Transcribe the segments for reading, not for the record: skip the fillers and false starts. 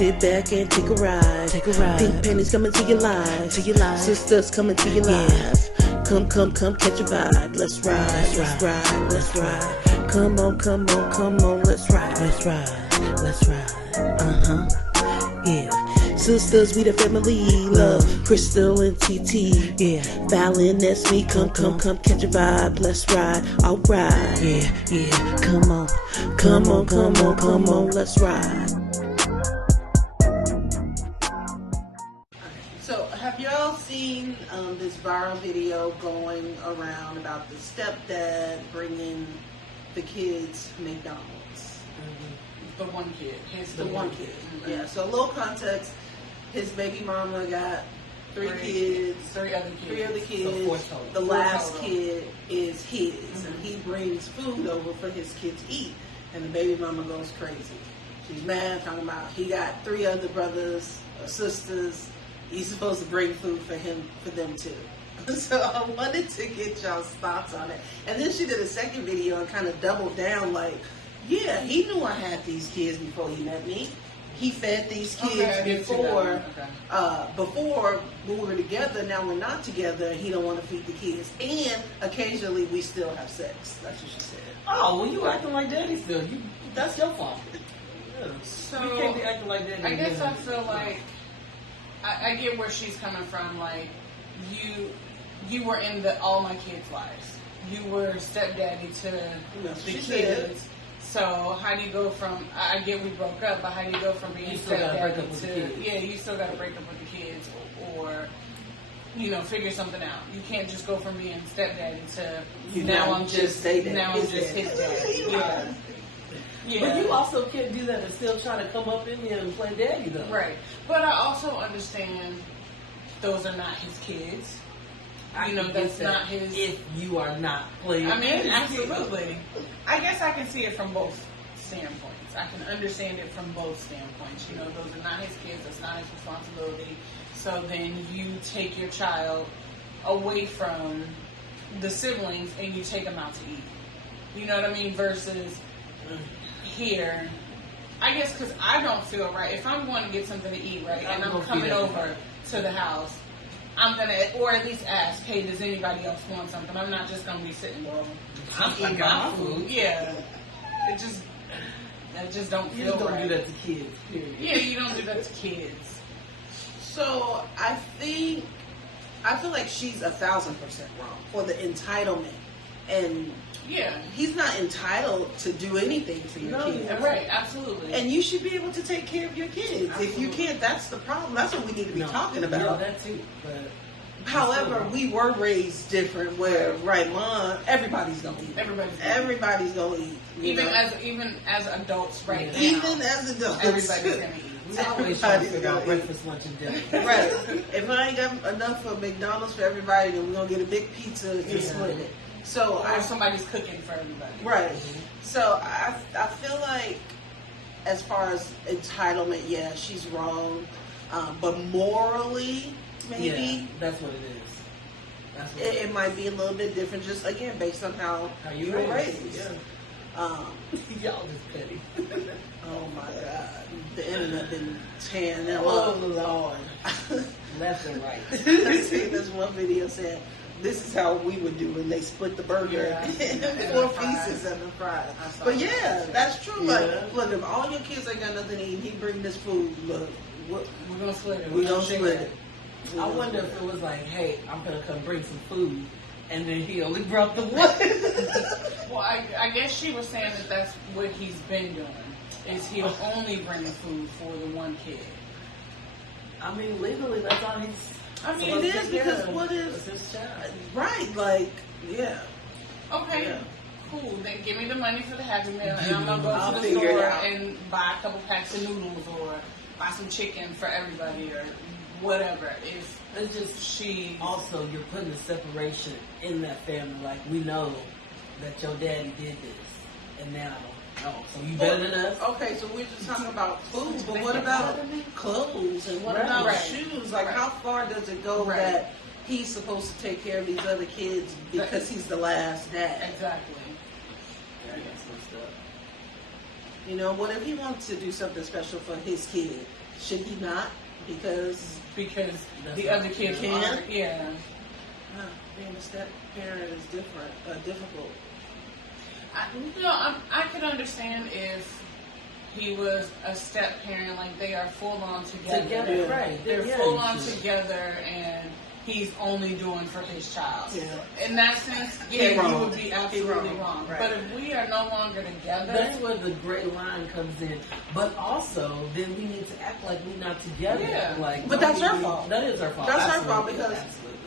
Sit back and take a ride. Take a ride. Pink panties coming to your life. To your life. Sisters coming to your life. Come, catch a vibe. Let's ride. Let's ride. Let's ride. Come on. Let's ride. Let's ride. Let's ride. Yeah. Sisters, we the family. Love, Crystal and TT. Yeah. Fallon, that's me. Come, catch a vibe. Let's ride. Alright. Yeah. Come on. Let's ride. So, have y'all seen this viral video going around about the stepdad bringing the kids McDonald's? The one kid. The one kid. Mm-hmm. Yeah. So, a little context. His baby mama got three other kids. So the last kid is his, and he brings food over for his kids to eat. And the baby mama goes crazy. She's mad, talking about he got 3 other brothers or sisters. He's supposed to bring food for them too. So I wanted to get y'all's thoughts on it. And then she did a second video and kind of doubled down, like, yeah, he knew I had these kids before he met me. He fed these kids before we were together. Now we're not together. He don't want to feed the kids, and occasionally we still have sex. That's what she said. Oh, well, you acting like daddy still. That's your fault. Yeah. So you can't be acting like daddy. I guess I feel like I get where she's coming from. Like you were in all my kids' lives. You were stepdaddy to the kids. So how do you go from? I get we broke up, but how do you go from being stepdaddy to you still got to break up with the kids, or figure something out. You can't just go from being stepdaddy to now I'm just his dad. Yeah. But you also can't do that and still try to come up in here and play daddy though. Right. But I also understand those are not his kids. That's not his. If you are not playing. I mean, absolutely. I guess I can see it from both standpoints. I can understand it from both standpoints. Those are not his kids. That's not his responsibility. So then you take your child away from the siblings and you take them out to eat. You know what I mean? Versus here, I guess because I don't feel right. If I'm going to get something to eat, right, and I'm coming over to the house, I'm going to, or at least ask, hey, does anybody else want something? I'm not just going to be sitting there eating my food. Yeah. I just don't feel right. You don't do that to kids, period. Yeah, you don't do that to kids. So I feel like she's 1,000% wrong for the entitlement. And yeah, he's not entitled to do anything for your kids. Right, absolutely. And you should be able to take care of your kids. Absolutely. If you can't, that's the problem. That's what we need to be talking about. Yeah, that too. But however, we were raised different. Where Mom, everybody's gonna eat. Everybody's gonna eat. Even as adults, right? Yeah. Even as adults, everybody's gonna eat. We always try to figure out breakfast, lunch, and dinner. Right. If I ain't got enough for McDonald's for everybody, then we're gonna get a big pizza and split it. So somebody's cooking for everybody. Right. So I feel like, as far as entitlement, yeah, she's wrong. But morally, maybe. Yeah, that's what it is. It might be a little bit different, just again based on how you were raised. Yeah. Y'all just petty. Oh my God, the internet been tearing them up. Oh Lord, left and right. I seen this one video saying, this is how we would do when they split the burger in 4 pieces and the fries. But yeah, that's true. Yeah. Look, if all your kids ain't got nothing to eat, he bring this food. Look, we're gonna split it. We're gonna split it. I wonder if it was like, hey, I'm gonna come bring some food, and then he only brought the one. Well, I guess she was saying that that's what he's been doing. Is he'll only bring food for the one kid. I mean, legally, that's all he's. I mean, it is because what is his child? Right? Like, yeah. Okay. Yeah. Cool. Then give me the money for the Happy Meal, and I'm gonna go to the store and buy a couple packs of noodles or buy some chicken for everybody or whatever. It's just Also, you're putting the separation in that family. Like, we know that your daddy did this, and now. No, so you better than us. Okay, so we're just talking about food, but what about clothes and what about shoes? Like, how far does it go that he's supposed to take care of these other kids because he's the last dad? Exactly. Yeah, that's messed up. You know, what if he wants to do something special for his kid? Should he not? Because the other kid can't. Yeah. Being a step parent is difficult. I could understand if he was a step parent, like they are full on together. Right? They're full on together, and he's only doing for his child. Yeah. In that sense, he would be absolutely wrong. Right. But if we are no longer together, that's where the gray line comes in. But also, then we need to act like we're not together. Yeah. Like, but that's her fault. That is her fault. That's her fault because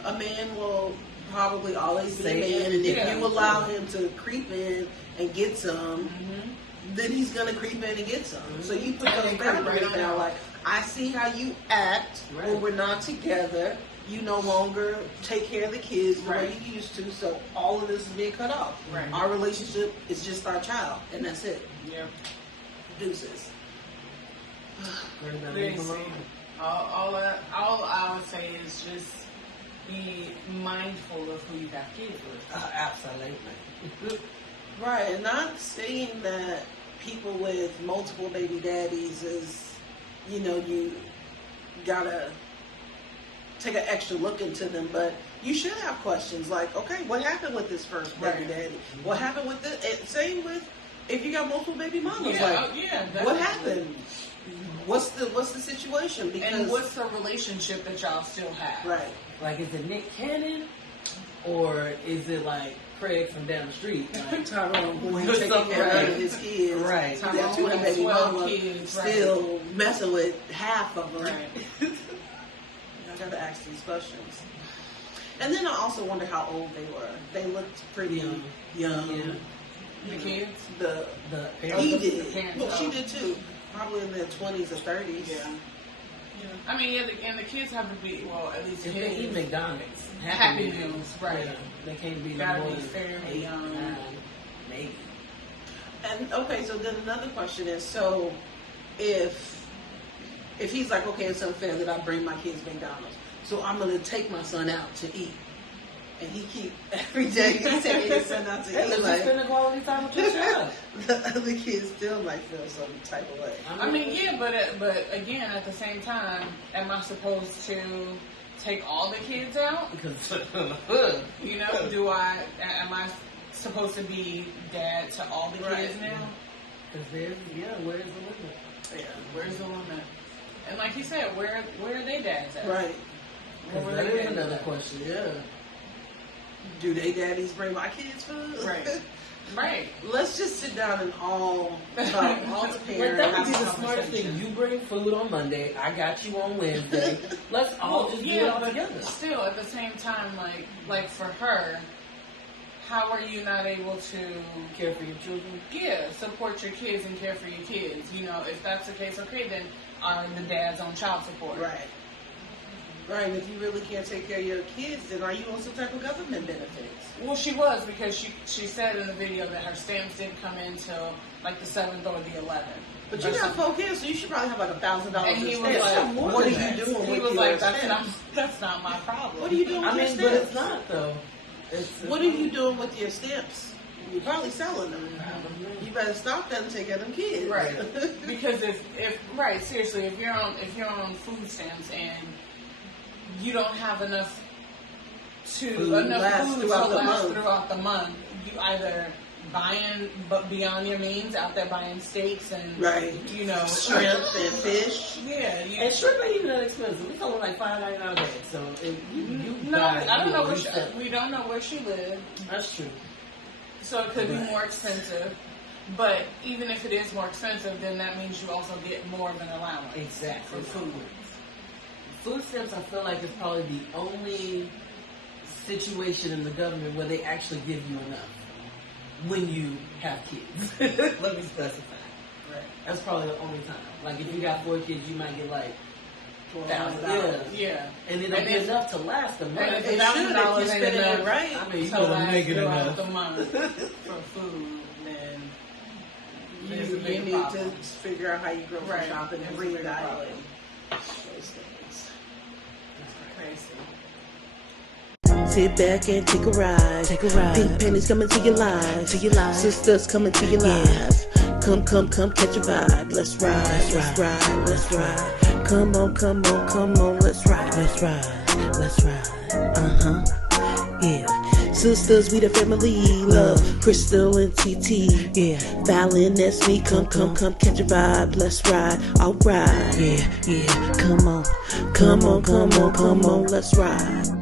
a man will probably always be a man, and if you allow him to creep in and get some, then he's gonna creep in and get some. So you put those boundaries down. Like, I see how you act when we're not together. You no longer take care of the kids the way you used to, so all of this is being cut off. Right. Our relationship is just our child, and that's it. Yeah. Deuces. All I would say is just be mindful of who you have kids with. Absolutely. Right, and not saying that people with multiple baby daddies is, you gotta take an extra look into them, but you should have questions like, okay, what happened with this first baby daddy? What happened with this? Same with if you got multiple baby mamas. What happened? What's the situation? And what's the relationship that y'all still have? Right. Like, is it Nick Cannon, or is it like Craig from down the street? Like, Tyrone, who ain't taking care of his kids. Right. Tyrone, two baby mamas, still messing with half of them. Right. I gotta ask these questions. And then I also wonder how old they were. They looked pretty young. Yeah. The kids? He did. Well, she did too. Probably in their 20s or 30s. Yeah. I mean, and the kids have to be, well, at least if they eat McDonald's, Happy Meals, right? Yeah, they can't be gotta more be than fairly 8, young. 9, maybe. And okay, so then another question is, so if he's like, okay, it's unfair that I bring my kids McDonald's, so I'm gonna take my son out to eat, and he keep every day he's taking his son out to eat, like spending quality time with your child. The other kids still might feel some type of way. I mean, yeah, but again, at the same time, am I supposed to take all the kids out? Am I supposed to be dad to all the kids now? Because where's the limit? Yeah, where's the limit? And like you said, where are they dads at? Right. That is another question. Yeah. Do they daddies bring my kids food? Right. Right. Let's just sit down and all talk, all the parents. That would be the smartest thing. You bring food on Monday. I got you on Wednesday. Let's all just do it all together. Still, at the same time, like for her, how are you not able to care for your children? Yeah, support your kids and care for your kids. If that's the case, okay, then are the dads on child support? Right. Right, and if you really can't take care of your kids, then are you on some type of government benefits? Well, she was, because she said in the video that her stamps didn't come in till like the 7th or the 11th. But you got 4 kids, so you should probably have like $1,000 and he in was stamps. like, what are you doing with your stamps? That's not my problem. What are you doing with your stamps? But it's not, though. What are you doing with your stamps? You're probably selling them. You better stop that and take care of them kids. Right. Because seriously, if you're on food stamps and you don't have enough food to last throughout the month, you either buying beyond your means, out there buying steaks and shrimp and fish. Yeah, and shrimp ain't even that expensive. It's only like $5.99 a bag. So I don't know we don't know where she lived. That's true. So it could be more expensive. But even if it is more expensive, then that means you also get more of an allowance. Exactly. For food. Food stamps, I feel like, is probably the only situation in the government where they actually give you enough when you have kids. Let me specify. Right. That's probably the only time. Like, if you got 4 kids, you might get like $1,000. Yeah. And it'll be enough to last a month. And if $1,000 ain't enough, right? I mean, you to make it last enough the month for food, then you need to figure out how you grocery shop and reevaluate those things. Crazy. Sit back and take a ride. Pink panties coming to your lives. Sisters coming to your lives. Come, catch a vibe. Let's ride, let's ride, let's ride. Come on, let's ride, let's ride, let's ride. Yeah. Sisters, we the family, love, Crystal and TT, yeah. Fallon, that's me, come, catch a vibe, let's ride, alright, yeah, come on, let's ride.